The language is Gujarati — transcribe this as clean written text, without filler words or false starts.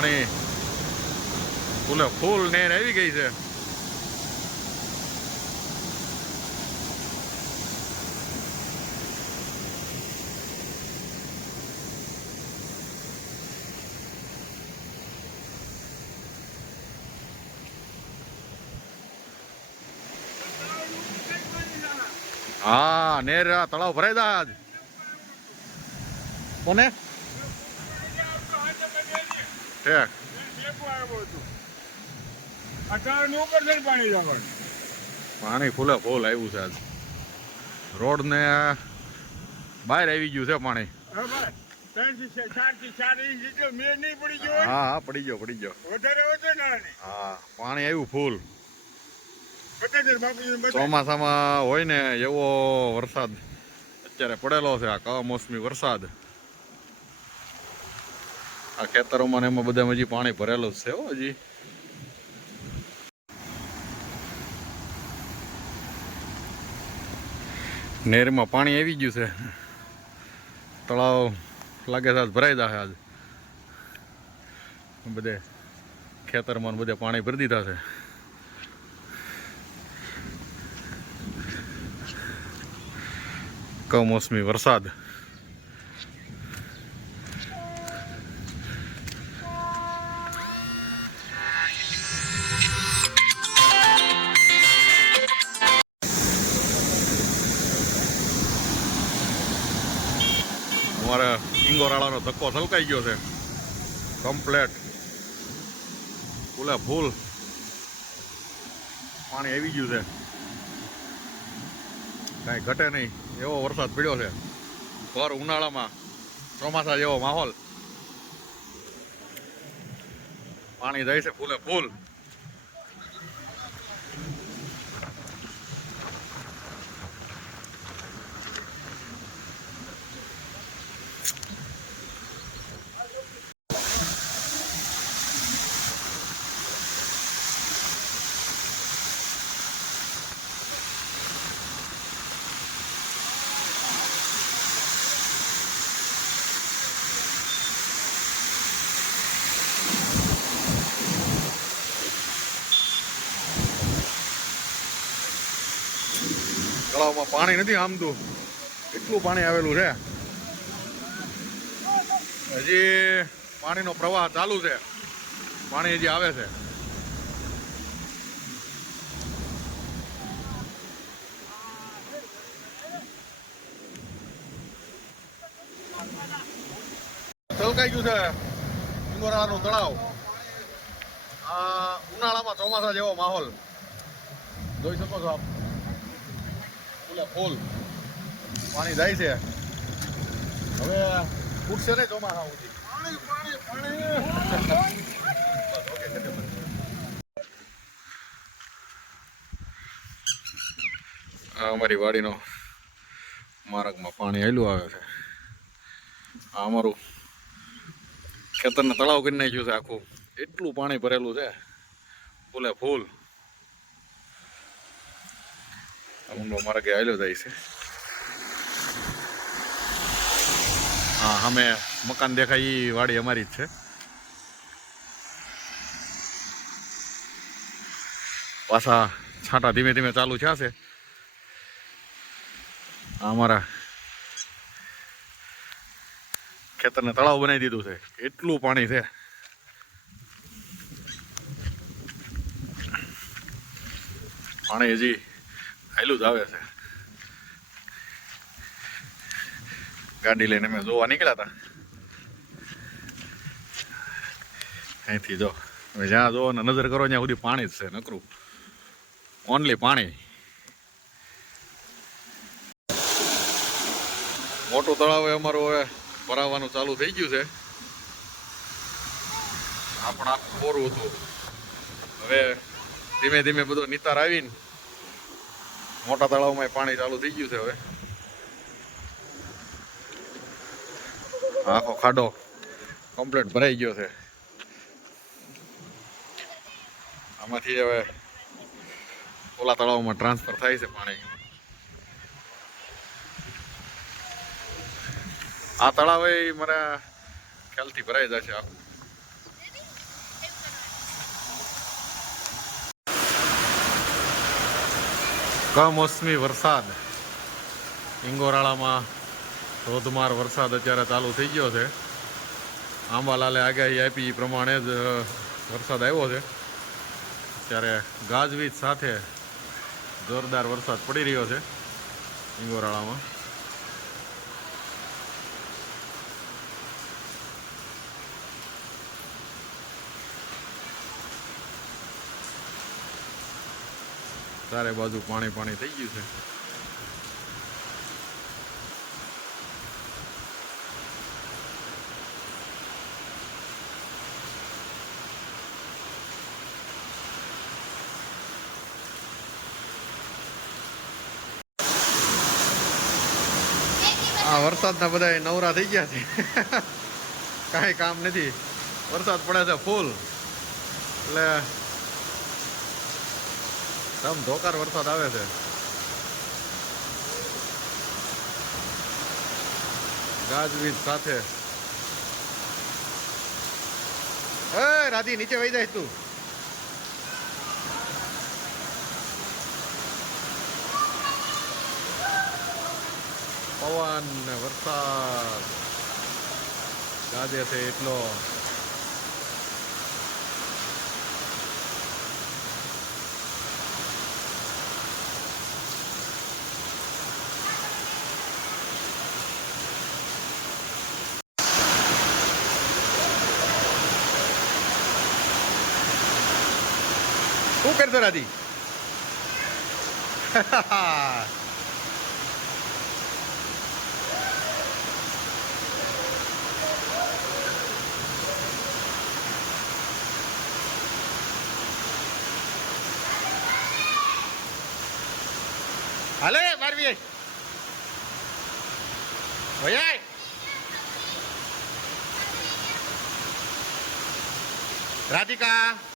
પાણી ફૂલે ફૂલ નેર આવી ગઈ છે. હા નેર તળાવ ભરાઈ દા આજ કોને પાણી ફૂલે ફૂલ આવ્યું છે આજ. રોડ ને બહાર આવી ગયું છે પાણી. હા પડી ગયો. હા પાણી આવ્યું ફૂલ. ચોમાસામાં હોય ને એવો વરસાદ અત્યારે પડેલો છે. આ કમોસમી વરસાદ. આ ખેતરોમાં ને એમાં બધા હજી પાણી ભરેલું જ છે હજી. નેરમાં પાણી આવી ગયું છે. તળાવ લાગે છે આજ ભરાઈ જશે. આજ બધે ખેતરમાં બધે પાણી ભરી દીધા છે. કમોસમી વરસાદ. અમારે ઇંગોરાળાનો ધક્કો છલકાઈ ગયો છે કમ્પ્લેટ. ફૂલે ફૂલ પાણી આવી ગયું છે. કાંઈ ઘટે નહીં એવો વરસાદ પડ્યો છે. ભર ઉનાળામાં ચોમાસા જેવો માહોલ. પાણી જાય છે ફૂલે ફૂલ. તળાવમાં પાણી નથી આમતું એટલું પાણી આવેલું છે. હજી પાણીનો પ્રવાહ ચાલુ છે. પાણી હજી આવે છે. છલકાઈ ગયું છે ઇંગોરાળાનું તળાવ. આ ઉનાળામાં ચોમાસા જેવો માહોલ જોઈ શકો છો આપ. ફૂલ પાણી જાય છે. હવે ફૂટશે ને ચોમાસા સુધી. અમારી વાડીનો માર્ગમાં પાણી હેલું આવે છે. આ અમારું ખેતરને તળાવ કરી નાખ્યું છે આખું. એટલું પાણી ભરેલું છે ફૂલે ફૂલ. ઊંડો માર્ગે આવેલો જાય છે. હા અમે મકાન દેખાય એ વાડી અમારી જ છે. પાછા છાંટા ધીમે ધીમે ચાલુ થયા છે. અમારા ખેતરને તળાવ બનાવી દીધું છે. એટલું પાણી છે. પાણી હજી હાયલું જ આવે છે. ગાડી લઈને અમે જોવા નીકળ્યા હતા. અહીંથી જો હવે જ્યાં જો ને નજર કરો ત્યાં સુધી પાણી જ છે. નકરું ઓનલી પાણી. મોટું તળાવ અમારું હવે ભરાવાનું ચાલુ થઈ ગયું છે. આ પણ આખું કોરું હતું. હવે ધીમે ધીમે બધો નિતાર આવીને મોટા તળાવમાં પાણી ચાલુ થઈ ગયું છે. હવે આખો ખાડો કમ્પ્લીટ ભરાઈ ગયો છે. આમાંથી હવે ઓલા તળાવમાં ટ્રાન્સફર થાય છે પાણી. આ તળાવ એ મારા ખ્યાલથી ભરાઈ જશે આખું. કમોસમી વરસાદ ઇંગોરાળામાં ધોધમાર વરસાદ અત્યારે ચાલુ થઈ ગયો છે. આંબાલાલે આગાહી આપી એ પ્રમાણે જ વરસાદ આવ્યો છે. ત્યારે ગાજવીજ સાથે જોરદાર વરસાદ પડી રહ્યો છે ઇંગોરાળામાં. ચારે બાજુ પાણી પાણી થઈ ગયું છે. આ વરસાદના બધા નવરા થઈ ગયા છે. કાંઈ કામ નથી, વરસાદ પડે છે ફૂલ, એટલે ધોકાર વરસાદ આવે છે. ગાજવીજ સાથે. એ રાધી નીચે વહી જાય તું. પવન ને વરસાદ ગાજે છે એટલો. શું કરતો રાધી? હાલે બારવી ભૈયા રાધિકા